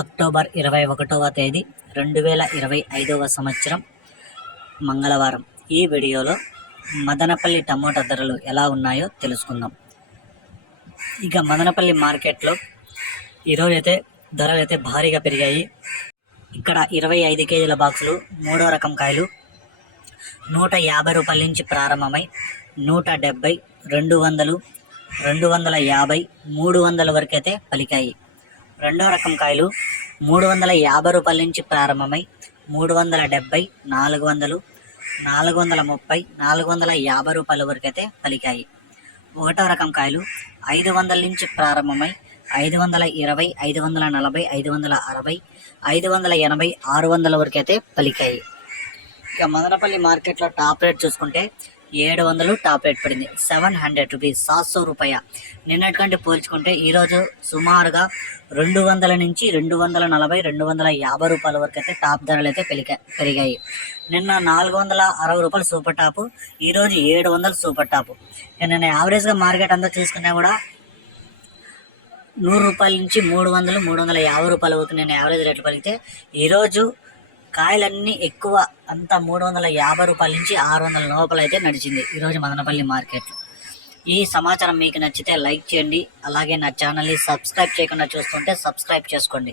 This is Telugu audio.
అక్టోబర్ 21వ తేదీ 2025వ సంవత్సరం మంగళవారం. ఈ వీడియోలో మదనపల్లి టమోటా ధరలు ఎలా ఉన్నాయో తెలుసుకుందాం. ఇక మదనపల్లి మార్కెట్లో ఈరోజైతే ధరలు భారీగా పెరిగాయి. ఇక్కడ 25 కేజీల బాక్సులు 3వ రకం కాయలు 150 రూపాయల నుంచి ప్రారంభమై 170, 200, 250, 300 వరకు అయితే పలికాయి. 2వ రకం కాయలు 350 రూపాయల నుంచి ప్రారంభమై 370, 400, 430, 450 రూపాయల వరకు అయితే పలికాయి. 1వ రకం కాయలు 500 నుంచి ప్రారంభమై 520, 540, 560, 580, 600 వరకు అయితే పలికాయి. ఇక మదనపల్లి మార్కెట్లో టాప్ రేట్ చూసుకుంటే 700 టాప్ రేట్ పడింది. 700 రూపీస్, 700 రూపాయ. నిన్నటికంటే పోల్చుకుంటే ఈరోజు సుమారుగా 200 నుంచి 240, 250 రూపాయల వరకు అయితే టాప్ ధరలు అయితే పెరిగాయి. నిన్న 460 రూపాయలు సూపర్ టాపు, ఈరోజు 700 సూపర్ టాపు. నిన్న యావరేజ్గా మార్కెట్ అంతా చూసుకున్నా కూడా 100 రూపాయల నుంచి 300, 350 రూపాయల వరకు నేను యావరేజ్ రేట్లు పలికితే ఈరోజు కాయలన్నీ ఎక్కువ అంతా 350 రూపాయల నుంచి 600 లోపల అయితే నడిచింది ఈరోజు మదనపల్లి మార్కెట్లో. ఈ సమాచారం మీకు నచ్చితే లైక్ చేయండి, అలాగే నా ఛానల్ని సబ్స్క్రైబ్ చేయకుండా చూస్తుంటే సబ్స్క్రైబ్ చేసుకోండి.